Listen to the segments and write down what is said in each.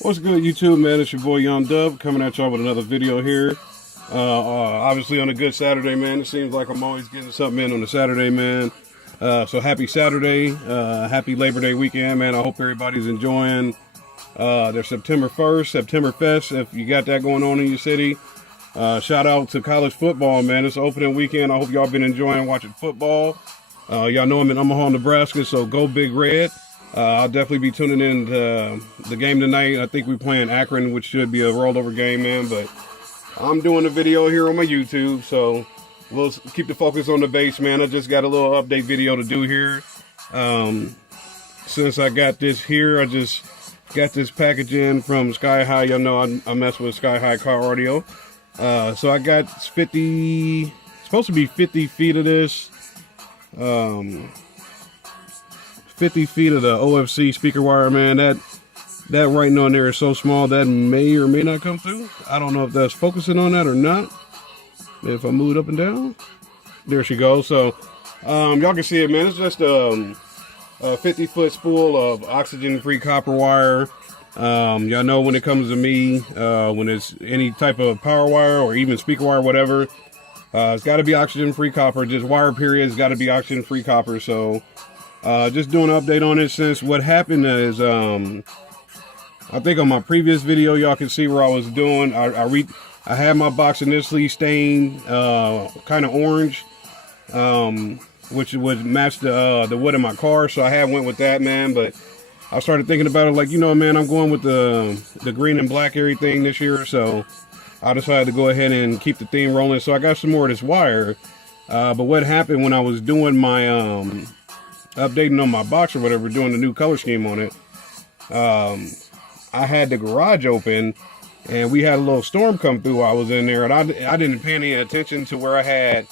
What's good, YouTube, man? It's your boy Young Dub coming at y'all with another video here. Obviously on a good Saturday, man. It seems like I'm always getting something in on a Saturday, man. So happy Saturday, happy Labor Day weekend, man. I hope everybody's enjoying their September 1st, September Fest, if you got that going on in your city. Shout out to college football, man. It's opening weekend. I hope y'all been enjoying watching football. Y'all know I'm in Omaha, Nebraska, so go Big Red. I'll definitely be tuning in to the game tonight. I think we're playing Akron, which should be a rollover game, man. But I'm doing a video here on my YouTube, so we'll keep the focus on the base, man. I just got a little update video to do here. Since I got this here, I just got this package in from Sky High. Y'all know I mess with Sky High car audio. So I got 50, supposed to be 50 feet of this. 50 feet of the OFC speaker wire, man. That writing on there is so small that may or may not come through. I don't know if that's focusing on that or not. If I move it up and down, there she goes. So y'all can see it, man. It's just a 50-foot spool of oxygen-free copper wire. Y'all know when it comes to me, when it's any type of power wire or even speaker wire, whatever, it's got to be oxygen-free copper. Just wire period, it's got to be oxygen-free copper. So just doing an update on it, since what happened is, I think on my previous video, y'all can see where I was doing, I had my box initially stained kind of orange, which would match the wood in my car, so I went with that, man. But I started thinking about it, like, you know, man, I'm going with the green and black everything this year, so I decided to go ahead and keep the theme rolling. So I got some more of this wire, but what happened when I was doing my updating on my box or whatever, doing the new color scheme on it, I had the garage open and we had a little storm come through while I was in there, and I didn't pay any attention to where I had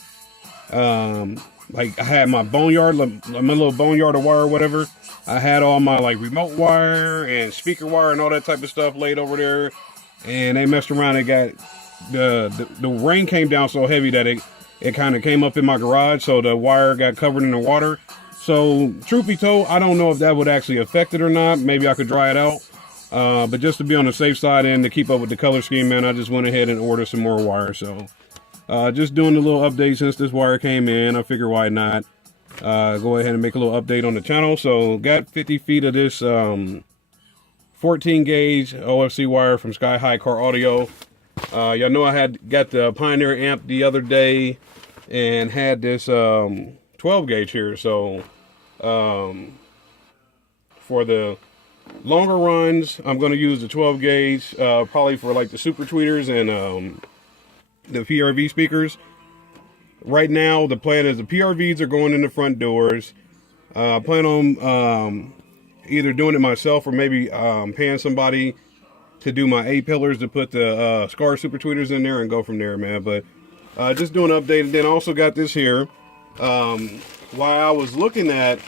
like I had my boneyard, my little boneyard of wire or whatever. I had all my like remote wire and speaker wire and all that type of stuff laid over there, and they messed around and got the rain came down so heavy that it kind of came up in my garage, so the wire got covered in the water. So truth be told, I don't know if that would actually affect it or not. Maybe I could dry it out. But just to be on the safe side and to keep up with the color scheme, man, I just went ahead and ordered some more wire. So just doing a little update since this wire came in. I figure why not go ahead and make a little update on the channel. So got 50 feet of this 14 gauge OFC wire from Sky High Car Audio. Y'all know I had got the Pioneer amp the other day and had this 12 gauge here. So for the longer runs, I'm going to use the 12 gauge, probably for like the super tweeters and the PRV speakers. Right now, the plan is the PRVs are going in the front doors. I plan on either doing it myself or maybe paying somebody to do my A-pillars to put the Scar super tweeters in there and go from there, man. But just doing an update. And then I also got this here. While I was looking at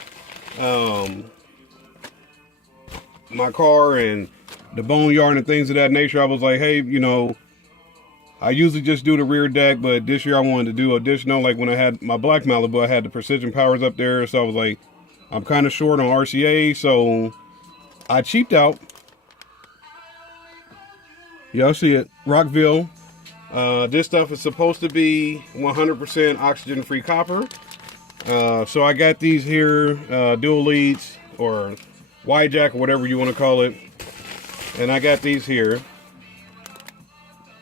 my car and the boneyard and things of that nature, I was like, hey, you know, I usually just do the rear deck, but this year I wanted to do additional. Like when I had my black Malibu, I had the precision powers up there, so I was like, I'm kind of short on RCA, so I cheaped out. Y'all see it, Rockville. This stuff is supposed to be 100% oxygen-free copper. So I got these here, dual leads or wide jack or whatever you want to call it, and I got these here.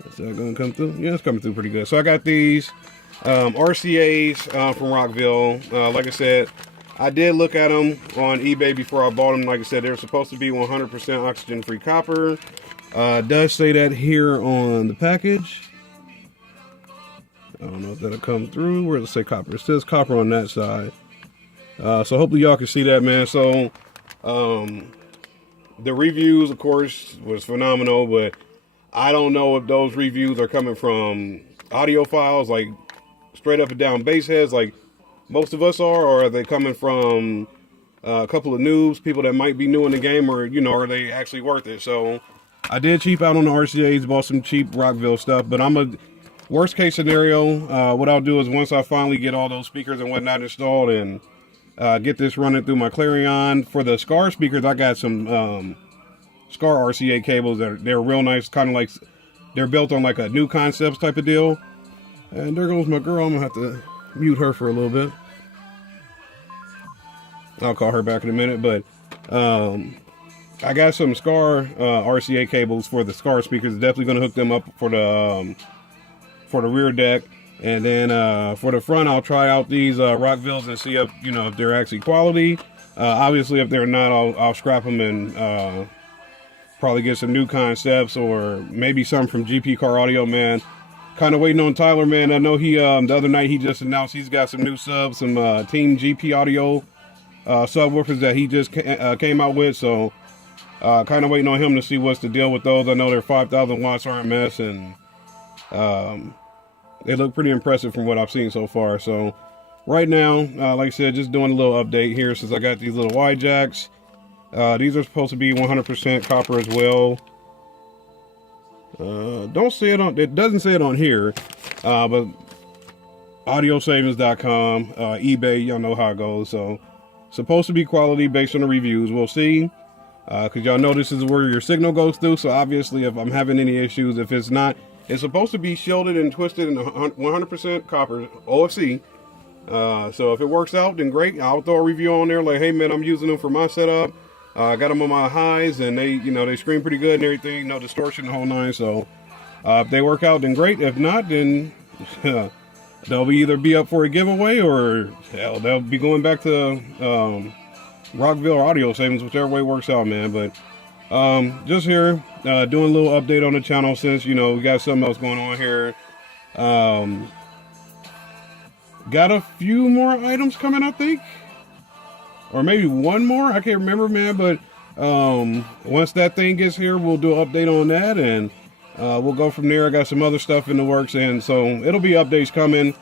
Is that gonna come through? Yeah, it's coming through pretty good. So I got these RCAs from Rockville. Like I said, I did look at them on eBay before I bought them. Like I said, they're supposed to be 100% oxygen-free copper. It does say that here on the package. I don't know if that'll come through. Where does it say copper? It says copper on that side. So hopefully y'all can see that, man. So the reviews, of course, was phenomenal, but I don't know if those reviews are coming from audiophiles, like straight up and down bass heads, like most of us or are they coming from a couple of noobs, people that might be new in the game, or, you know, are they actually worth it? So I did cheap out on the RCAs, bought some cheap Rockville stuff, but worst case scenario, what I'll do is once I finally get all those speakers and whatnot installed and get this running through my Clarion, for the Scar speakers, I got some Scar RCA cables. They're real nice, kind of like they're built on like a new concepts type of deal. And there goes my girl. I'm gonna have to mute her for a little bit. I'll call her back in a minute, but I got some Scar RCA cables for the Scar speakers. Definitely gonna hook them up for the rear deck, and then for the front, I'll try out these Rockvilles and see if if they're actually quality. Obviously, if they're not, I'll scrap them and probably get some new concepts or maybe some from GP Car Audio, man. Kind of waiting on Tyler, man. I know he the other night he just announced he's got some new subs, some Team GP Audio subwoofers that he just came out with. So kind of waiting on him to see what's the deal with those. I know they're 5,000 watts RMS, and they look pretty impressive from what I've seen so far. So right now, like I said, just doing a little update here since I got these little wide jacks. These are supposed to be 100% copper as well. Don't say it on, it doesn't say it on here, but audiosavings.com, eBay, y'all know how it goes. So supposed to be quality based on the reviews. We'll see, because y'all know this is where your signal goes through. So obviously if I'm having any issues, if it's not, it's supposed to be shielded and twisted in 100% copper OFC. So if it works out, then great. I'll throw a review on there like, hey man, I'm using them for my setup. I got them on my highs, and they, they scream pretty good and everything, no distortion, the whole nine. So if they work out, then great. If not, then they'll either be up for a giveaway, or hell, they'll be going back to Rockville or Audio Savings, whichever way works out, man. But just here, doing a little update on the channel since, we got something else going on here. Got a few more items coming, I think. Or maybe one more, I can't remember, man. But once that thing gets here, we'll do an update on that, and we'll go from there. I got some other stuff in the works, and so it'll be updates coming,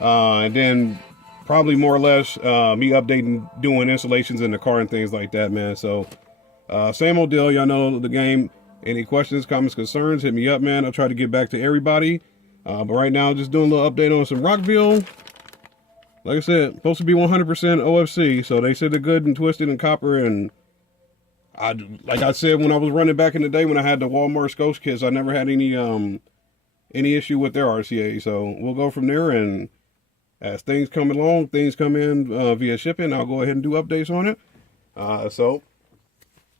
and then probably more or less me updating, doing installations in the car and things like that, man. So same old deal, y'all know the game. Any questions, comments, concerns, hit me up, man. I'll try to get back to everybody, but right now just doing a little update on some Rockville. Like I said, supposed to be 100% OFC, so they said they're good and twisted and copper. And like I said, when I was running back in the day when I had the Walmart Scotch kits, I never had any issue with their RCA. So we'll go from there, and as things come along, things come in via shipping, I'll go ahead and do updates on it. So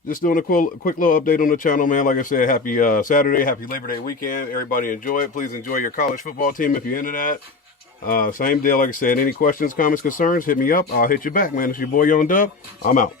just doing a quick little update on the channel, man. Like I said, happy Saturday, happy Labor Day weekend. Everybody enjoy it. Please enjoy your college football team if you're into that. Same deal, like I said, any questions, comments, concerns, hit me up. I'll hit you back, man. It's your boy Young Dub. I'm out.